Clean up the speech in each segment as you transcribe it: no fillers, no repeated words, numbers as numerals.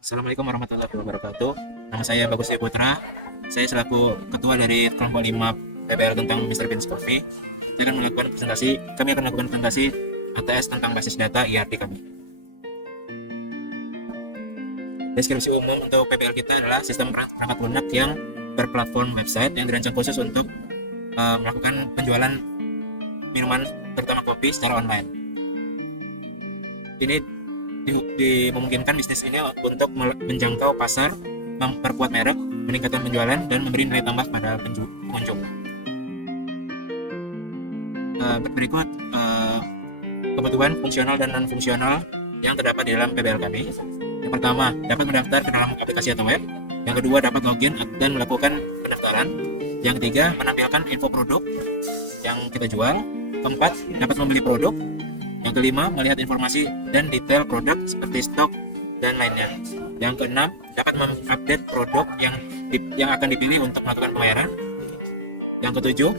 Assalamualaikum warahmatullahi wabarakatuh. Nama saya Bagus Dewi Putra. Saya selaku ketua dari kelompok 5 PBL tentang Mr. Beans Coffee. Kami akan melakukan presentasi ATS tentang basis data ERP kami. Deskripsi umum untuk PBL kita adalah sistem perangkat lunak yang berplatform website yang dirancang khusus untuk melakukan penjualan minuman terutama kopi secara online. Ini dimungkinkan bisnis ini untuk menjangkau pasar, memperkuat merek, meningkatkan penjualan, dan memberi nilai tambah pada pengunjung. Berikut kebutuhan fungsional dan non fungsional yang terdapat di dalam PBL kami. Yang pertama, dapat mendaftar ke dalam aplikasi atau web. Yang kedua, dapat login dan melakukan pendaftaran. Yang ketiga, menampilkan info produk yang kita jual. Keempat, dapat membeli produk. Yang kelima, melihat informasi dan detail produk seperti stok dan lainnya. Yang keenam, dapat mengupdate produk yang akan dipilih untuk melakukan pembayaran. Yang ketujuh,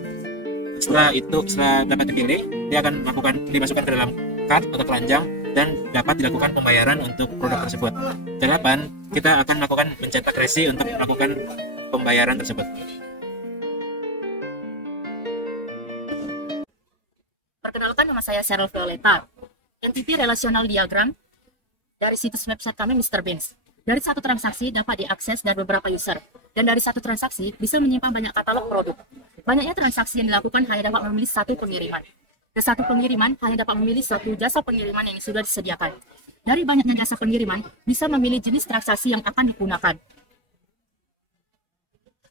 setelah dapat dipilih, dia akan dimasukkan ke dalam cart atau keranjang dan dapat dilakukan pembayaran untuk produk tersebut. Kedelapan, kita akan mencetak resi untuk melakukan pembayaran tersebut. Perkenalkan, nama saya Cheryl Violeta. Entity Relational Diagram dari situs website kami Mr. Beans. Dari satu transaksi dapat diakses dari beberapa user. Dan dari satu transaksi bisa menyimpan banyak katalog produk. Banyaknya transaksi yang dilakukan hanya dapat memilih satu pengiriman. Dan satu pengiriman hanya dapat memilih suatu jasa pengiriman yang sudah disediakan. Dari banyaknya jasa pengiriman, bisa memilih jenis transaksi yang akan digunakan.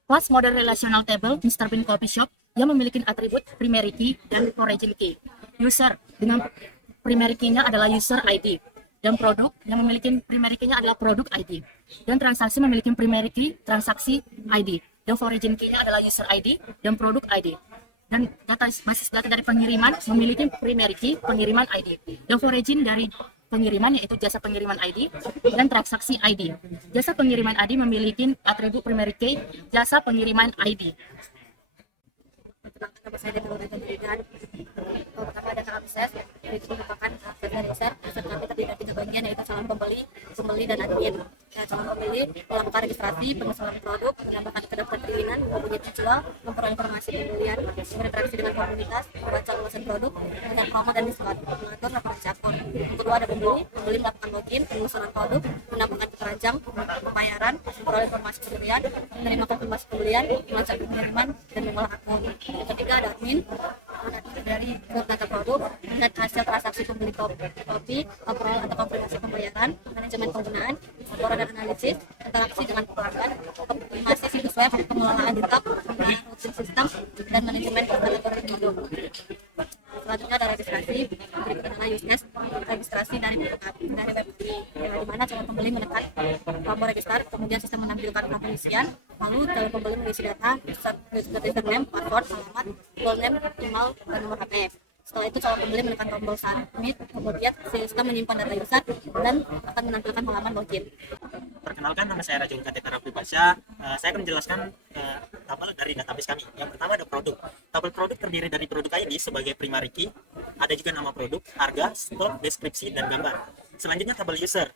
Class Model Relational Table Mr. Bean Coffee Shop yang memiliki atribut primary key dan origin key. User dengan primary key-nya adalah user ID. Dan produk yang memiliki primary key-nya adalah produk ID. Dan transaksi memiliki primary key transaksi ID. Dan origin key-nya adalah user ID dan produk ID. Dan basis data dari pengiriman memiliki primary key pengiriman ID. Dan origin dari pengiriman yaitu jasa pengiriman ID dan transaksi ID. Jasa pengiriman ID memiliki atribut primary key jasa pengiriman ID. Nama saya Dewi Putra. Pertama data akses itu merupakan akses dari user. User kami terdiri dari 3 bagian yaitu calon pembeli dan admin. Calon pembeli melakukan registrasi, pengusulan produk, menambahkan kedaftar perizinan, mempunyai tujuan, memperoleh informasi pembelian, berinteraksi dengan komunitas, membaca ulasan produk, dengan promo dan diskon, mengatur laporan catur. Yang kedua ada pembeli melakukan login, pengusulan produk, menambahkan keranjang, pembayaran, memperoleh informasi pembelian, menerima konfirmasi pembelian, melacak pengiriman, dan mengolah akun. Yang ketiga ada admin dari data produk, melihat hasil transaksi pembeli kopi, laporan atau konfirmasi pembayaran, manajemen penggunaan, laporan dan analisis, interaksi dengan pelanggan, optimasi situs web, pengelolaan data, penggunaan routing sistem, dan manajemen kategori produk. Selanjutnya ada registrasi, berikut adalah use case registrasi dari web ini, di mana calon pembeli menekan tombol register, kemudian sistem menampilkan pengisian, lalu calon pembeli mengisi data, username, password, alamat, full name, email, dan nomor HP. Setelah itu calon pembeli menekan tombol submit, kemudian sistem menyimpan data user dan akan menampilkan halaman login. Perkenalkan, nama saya Rajul Kateta Rafli Pasha. Saya akan menjelaskan tabel dari database kami. Yang pertama ada produk. Tabel produk terdiri dari produk ID sebagai primary key, ada juga nama produk, harga, stok, deskripsi, dan gambar. Selanjutnya tabel user.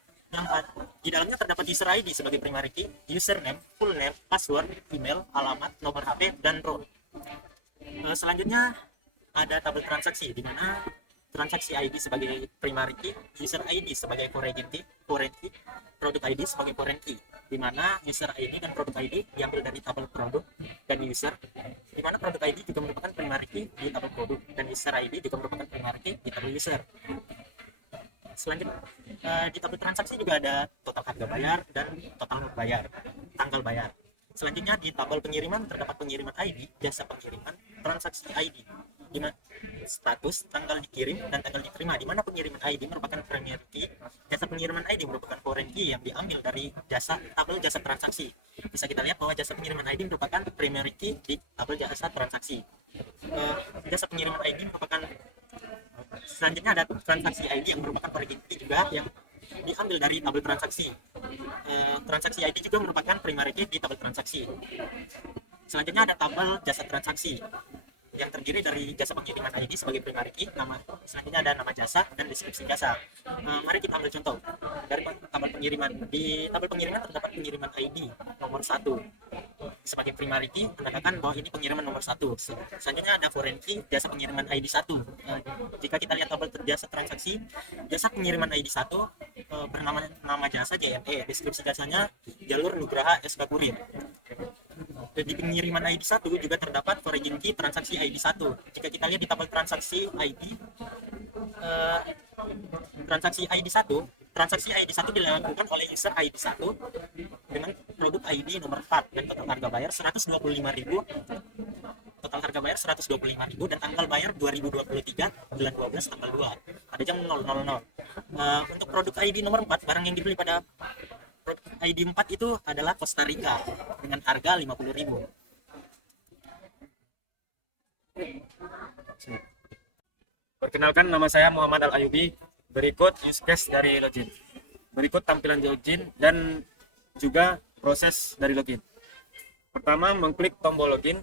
Di dalamnya terdapat user ID sebagai primary key, username, full name, password, email, alamat, nomor HP, dan role. Selanjutnya ada tabel transaksi, di mana transaksi ID sebagai primary key, user ID sebagai foreign key, produk ID sebagai foreign key, di mana user ID dan produk ID diambil dari tabel produk dan user, di mana produk ID juga merupakan primary key di tabel produk dan user ID juga merupakan primary key di tabel user. Selanjutnya di tabel transaksi juga ada total harga bayar dan total bayar, tanggal bayar. Selanjutnya di tabel pengiriman terdapat pengiriman ID, jasa pengiriman, transaksi ID, di mana status, tanggal dikirim, dan tanggal diterima, di mana pengiriman ID merupakan primary key, jasa pengiriman ID merupakan foreign key yang diambil dari tabel jasa transaksi. Bisa kita lihat bahwa jasa pengiriman ID merupakan primary key di tabel jasa transaksi. Jasa pengiriman ID merupakan selanjutnya ada transaksi ID yang merupakan foreign key juga yang diambil dari tabel transaksi. Transaksi ID juga merupakan primary key di tabel transaksi. Selanjutnya ada tabel jasa transaksi. yang terdiri dari jasa pengiriman ID sebagai primary key, nama selanjutnya ada nama jasa dan deskripsi jasa. Mari kita ambil contoh dari tabel pengiriman. Di tabel pengiriman terdapat pengiriman ID nomor 1 sebagai primary key, menandakan bahwa ini pengiriman nomor 1. Selanjutnya ada foreign key, jasa pengiriman ID 1. Jika kita lihat tabel jasa transaksi, jasa pengiriman ID 1 bernama nama jasa JNE, deskripsi jasanya jalur Nugraha SK Kurir. Di pengiriman ID 1 juga terdapat foreign key transaksi ID 1. Jika kita lihat di tabel transaksi ID, transaksi ID 1 dilakukan oleh user ID 1 dengan produk ID nomor 4 dan total harga bayar 125.000. Total harga bayar 125.000 dan tanggal bayar 2023 bulan 12 tanggal 2 pada jam 000. Untuk produk ID nomor 4, barang yang dibeli pada produk ID 4 itu adalah Costa Rica dengan harga 50.000. Perkenalkan, nama saya Muhammad Al-Ayubi. Berikut use case dari login. Berikut tampilan login dan juga proses dari login. Pertama, mengklik tombol login,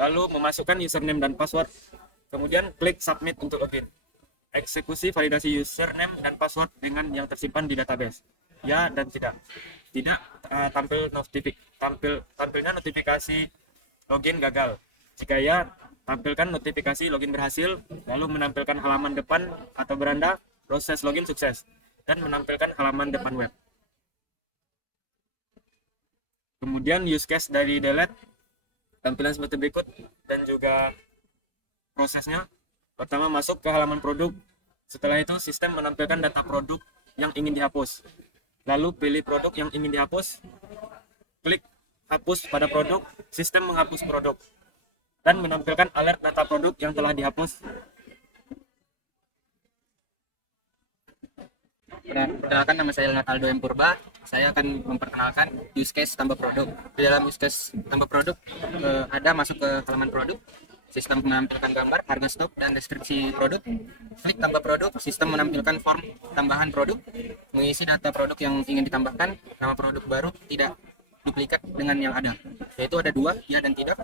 lalu memasukkan username dan password. Kemudian klik submit untuk login. Eksekusi validasi username dan password dengan yang tersimpan di database. Ya dan tidak. Tidak, tampilnya notifikasi login gagal. Jika ya, tampilkan notifikasi login berhasil, lalu menampilkan halaman depan atau beranda proses login sukses, dan menampilkan halaman depan web. Kemudian use case dari delete, tampilan seperti berikut dan juga prosesnya. Pertama, masuk ke halaman produk. Setelah itu sistem menampilkan data produk yang ingin dihapus. Lalu pilih produk yang ingin dihapus, klik hapus pada produk, sistem menghapus produk dan menampilkan alert data produk yang telah dihapus. Perkenalkan, nama saya Aldo M. Purba. Saya akan memperkenalkan use case tambah produk. Di dalam use case tambah produk ada masuk ke halaman produk, sistem menampilkan gambar, harga stok, dan deskripsi produk. Klik tambah produk, sistem menampilkan form tambahan produk, mengisi data produk yang ingin ditambahkan, nama produk baru tidak duplikat dengan yang ada, yaitu ada 2, ya dan tidak.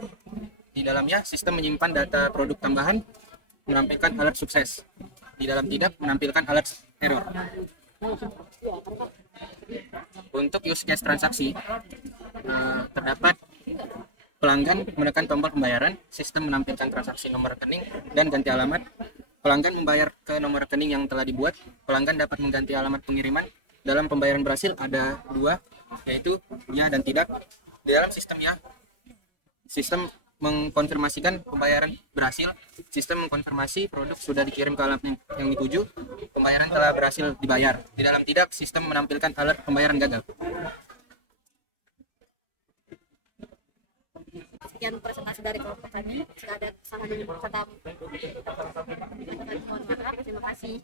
Di dalamnya sistem menyimpan data produk tambahan, menampilkan alert sukses. Di dalam tidak, menampilkan alert error. Untuk use case transaksi, terdapat pelanggan menekan tombol pembayaran, sistem menampilkan transaksi nomor rekening dan ganti alamat. Pelanggan membayar ke nomor rekening yang telah dibuat. Pelanggan dapat mengganti alamat pengiriman. Dalam pembayaran berhasil ada 2, yaitu ya dan tidak. Di dalam sistem ya, sistem mengkonfirmasikan pembayaran berhasil. Sistem mengkonfirmasi produk sudah dikirim ke alamat yang dituju. Pembayaran telah berhasil dibayar. Di dalam tidak, sistem menampilkan alert pembayaran gagal. Sekian presentasi dari kelompok kami. Jika ada kesalahan yang kata mohon maaf. Terima kasih.